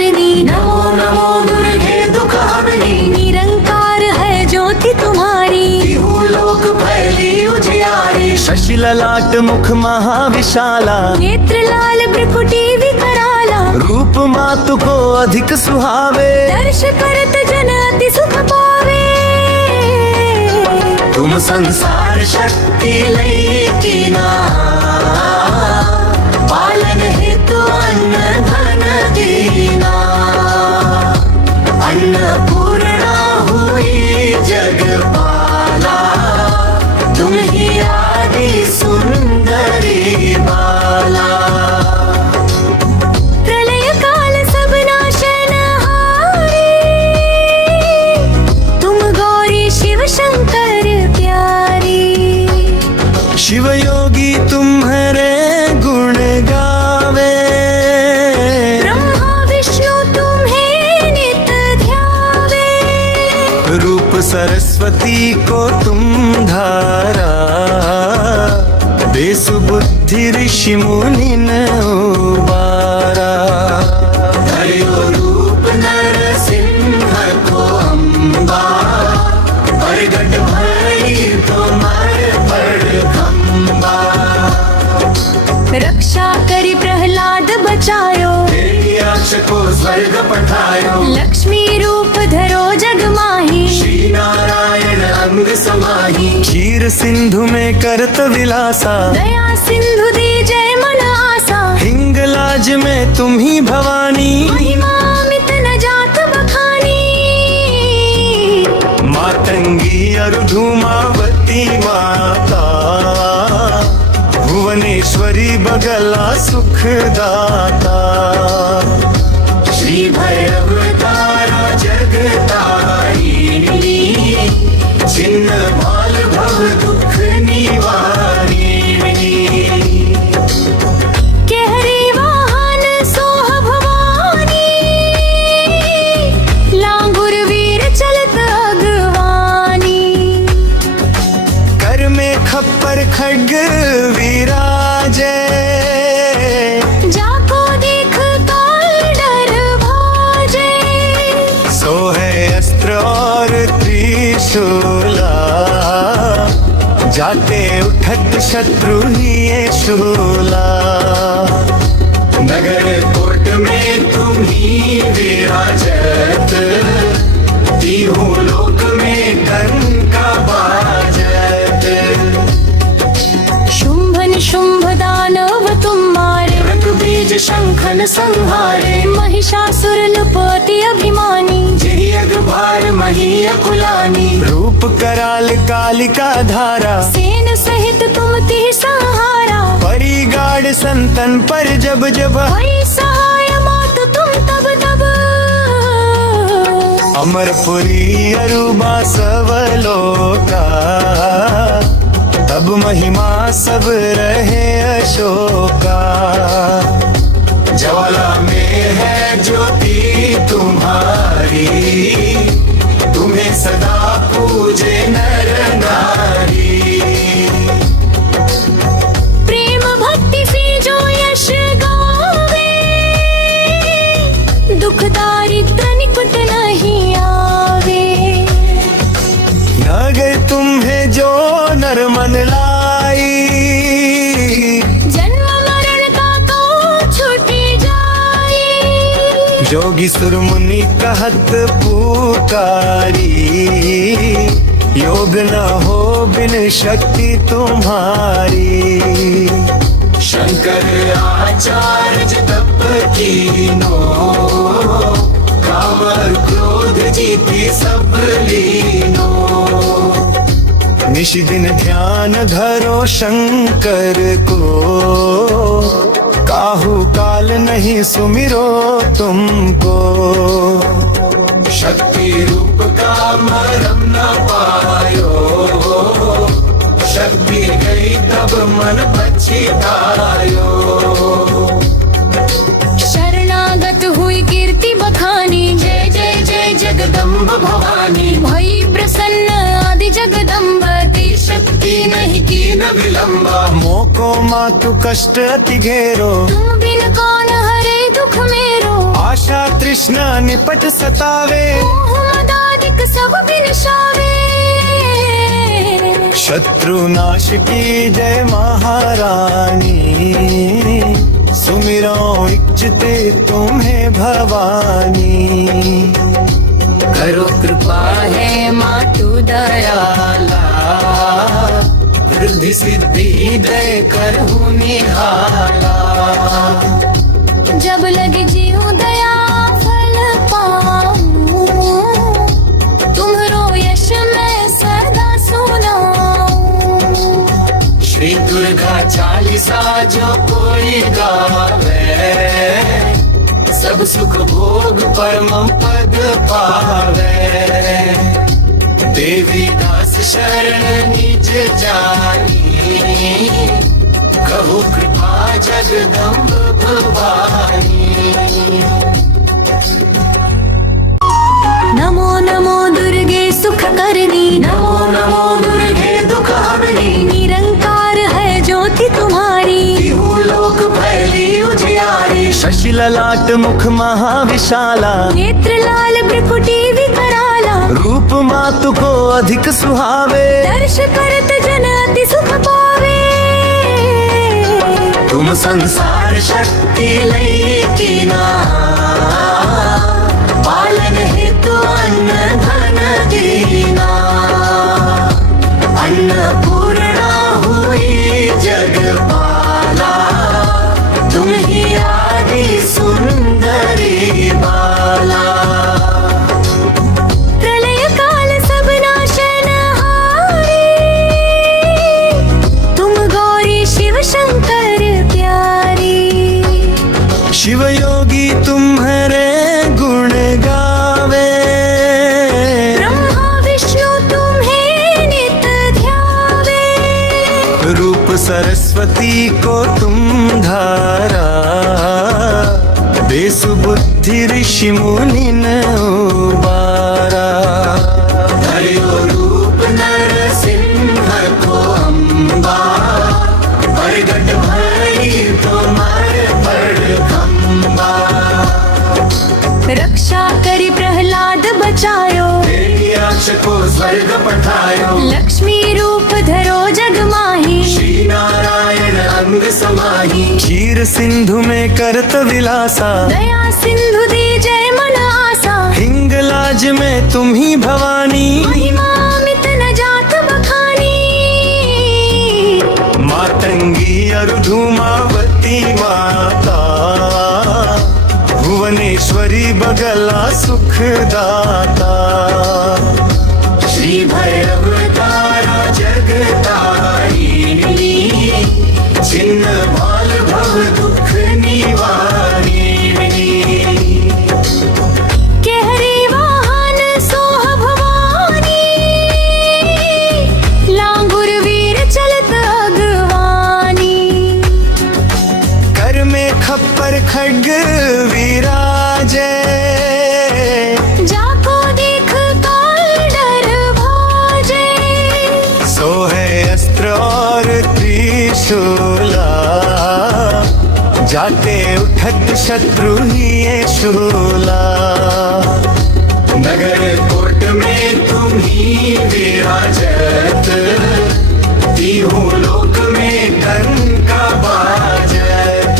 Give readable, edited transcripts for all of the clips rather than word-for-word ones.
तारिणी, नमो नमो दुर्गे दुख हरणी, निरंकार है ज्योति तुम्हारी, तिहु लोक फैली उजियारी। शशि ललाट मुख महाविशाला, नेत्र लाल भ्रुकुटी विकराला, रूप मातु को अधिक सुहावे, दर्श करत जन अति सुख पावे। तुम संसार शक्ति लई कीना, पालन हेतु अन्न धन दीना। अन्नपूर्णा हुई जगपाला, तुम ही आदि सुंदरी बाला। प्रलय काल सब नाशनहारी, तुम गौरी शिव शंकर प्यारी। शिव योगी तुम्हारे गुण गावे, ब्रह्मा विष्णु तुम्हें नित ध्यावे। रूप सरस्वती को तुम धारा, देसु बुद्धि ऋषि मुनि न उबारा। धर्यो रूप नरसिंह को अम्बा, प्रगट भई तुम्हारे बड़ खम्बा। रक्षा करी प्रहलाद बचायो, हिरण्याक्ष को स्वर्ग पठायो। लक्ष्मी रूप धरो जग माही, श्री नारायण अंग समाही। क्षीर सिंधु में करत विलासा, दया सिंधु दी जय मन आसा। हिंगलाज में तुम ही भवानी, महिमा अमित न जात बखानी। मातंगी अरु धूमावती माता, भुवनेश्वरी बगला सुखदाता। श्री भैरव तारा जगतारिणी, छिन्न भाल भव दुख निवारिणी। केहरी वाहन सोह भवानी, लांगुर वीर चलत अगवानी। कर में खप्पर खड्ग विराजे, जाको देख काल डर भाजे। सो है अस्त्र और त्रिशूला, जाते उठत शत्रु ही ये शूला। नगर कोट में तुम ही विराजत, तिहु लोक में डंका बाजत। शुंभ निशुंभ दानव तुम मारे, रंग बीज शंखन संहारे। महिषासुर नृपति अभिमानी। जही अगभार मही अकुलानी। रूप कराल कालिका धारा, सेन सहित तुम तिह सहारा। परिगाड़ संतन पर जब जब, भई सहाय मात तुम तब तब। अमरपुरी अरुबा सवलोका, तब महिमा सब रहे अशोका। ज्वाला में है ज्योति तुम्हारी, तुम्हें सदा पूजे नर नारी। प्रेम भक्ति से जो यश गावे, दुख दारिद्र निकट नहीं आवे। नगर तुम्हें जो नर मन लाई, जन्म मरण का को छूटी जाए। जोगी सुर मुनि कहत पुकारी, योग न हो बिन शक्ति तुम्हारी। शंकर आचार्य तप कीनो, काम क्रोध जीती सब लीनो। निश दिन ध्यान धरो शंकर को, काहू काल नहीं सुमिरो तुमको। शक्ति रूप का मरम न पायो, शक्ति गई तब मन पछतायो। शरणागत हुई कीर्ति बखानी, जय जय जय जगदम्ब भवानी। भई प्रसन्न आदि जगदम्ब, दी शक्ति नहीं की न विलंबा। मोको मातु कष्ट अति घेरो, तुम बिन कौन हरे दुख मेरो। आशा तृष्णा निपट सतावे, मोह मदादिक सब विनशावे। शत्रु नाश की जय महारानी, सुमिरो इच्छते तुम्हें भवानी। करो कृपा है मातु दयाला, वृद्धि सिद्धि दय करहु निहाला। जब लगे जीव दया फल पाऊं, तुम्हरो यश मैं सदा सुनाऊं। श्री दुर्गा चालीसा जो कोई गावे, सब सुख भोग परम पद पावे। देवी दास शरण निज जानी, कहु कृपा जगदम्ब भवानी। नमो नमो दुर्गे सुख करनी, नमो नमो दुर्गे दुख हरनी, निरंकार है ज्योति तुम्हारी। तिहु लोक फैली उजियारी। शशि ललाट मुख महाविशाला, नेत्र लाल भ्रिकुटी विकराला। रूप मातु को अधिक सुहावे, दर्श करत जन अति सुख पावे। तुम संसार शक्ति लई कीना, पालन हेतु अन्न धन दीना। अन्नपूर्णा हुई जगपाला, तुम ही आदि सुंदरी बाला। प्रलय काल सब नाशनहारी, तुम गौरी शिव शंकर प्यारी। शिव योगी तुम्हारे गुण गावे, ब्रह्मा विष्णु तुम्हें नित ध्यावे। रूप सरस्वती को तुम धारा, देसु बुद्धि ऋषि मुनि न उबारा। हरियो रूप नरसिंह को अम्बा, प्रगट भई तुम्हारे बड़ खम्बा। रक्षा करी प्रहलाद बचायो, तेरी आश को स्वर्ग पठायो। लक्ष्मी रूप धरो जग माही। श्री नारायण अंग समाही, क्षीर सिंधु में करत विलासा। दया सिंधु दी जय मन आसा, हिंगलाज में तुम ही भवानी। महिमा अमित न जात बखानी। मातंगी अरु धूमावती माता, भुवनेश्वरी बगला सुखदाता। श्री भैरव तारा जगतारिणी, छिन्न भाल भव दुख निवारिणी। केहरी वाहन सोह भवानी, लांगुर वीर चलत अगवानी। कर में खप्पर खड्ग विराजे, जाको देख काल डर भाजे। सो है अस्त्र और त्रिशूला, जाते उठत शत्रु ही ये शूला। नगर कोट में तुम ही विराजत, तीहू लोक में डंका बाजत।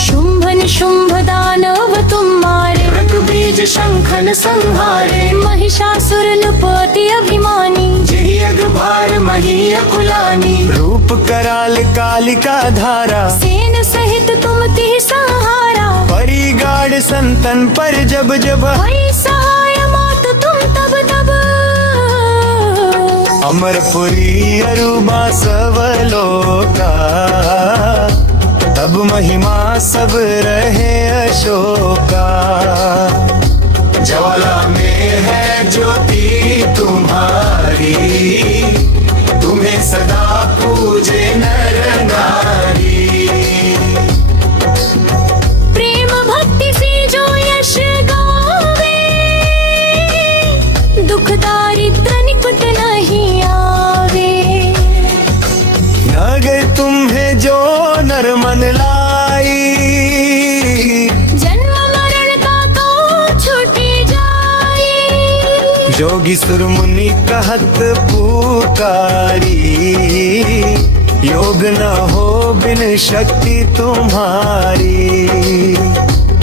शुंभ निशुंभ दानव तुम मारे, रक बीज शंखन संहारे। महिषासुर नृपति अभिमानी। जही अगभार मही अकुलानी, रूप कराल कालिका धारा। सेन सहित तुम तिह सहारा, परिगाड़ संतन पर जब जब। भई सहाय मात तुम तब तब। अमरपुरी अरुबा सवलोका, तब महिमा सब रहे अशोका। ज्वाला में है ज्योति तुम्हारी, तुम्हें सदा पूजे नर नारी। प्रेम भक्ति से जो यश गावे, दुख दारिद्र निकट नहीं आवे। नगर तुम्हें जो नर मन लाई, जोगी सुर मुनि कहत पुकारी, योग न हो बिन शक्ति तुम्हारी।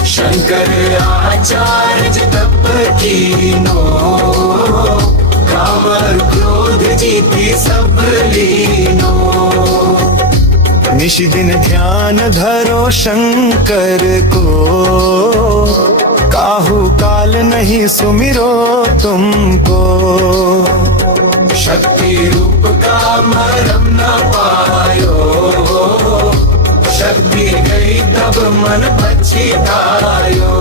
शंकर आचार्य तप कीनो, काम और क्रोध जीती सब लीनो। निश दिन ध्यान धरो शंकर को, काहू काल नहीं सुमिरो तुमको। शक्ति रूप का मरम न पायो, शक्ति गई तब मन पछतायो।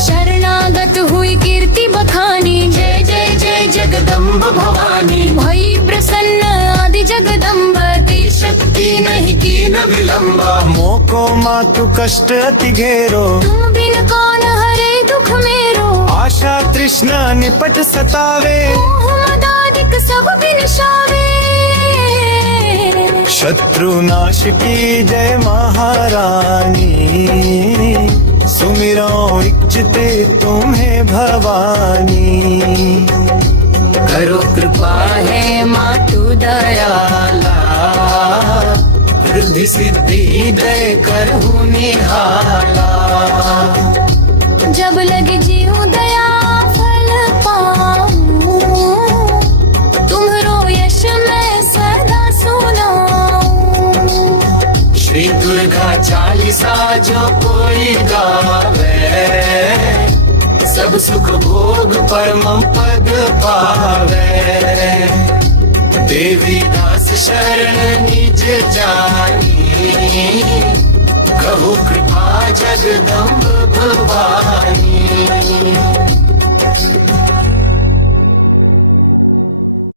शरणागत हुई कीर्ति बखानी, जय जय जय जगदम्ब भवानी। भई प्रसन्न आदि जगदम्ब, ती शक्ति नहीं कीन विलंबा। मोको मातु कष्ट अति घेरो, तुम बिन कौन हरे दुख मेरो। आशा तृष्णा निपट सतावे, मोह मदादिक सब बिनशावे। शत्रु नाश की जय महारानी, सुमिरो इच्छते तुम्हें भवानी। करो कृपा है मातु दयाला, वृद्धि सिद्धि दय करहु निहाला। जब लग जीव दया फल पाऊं, तुम्हरो यश मैं सदा सुनाऊं। श्री दुर्गा चालीसा जो कोई गावे, सब सुख भोग परम पद पावे। देवी दास शरण निज जानी,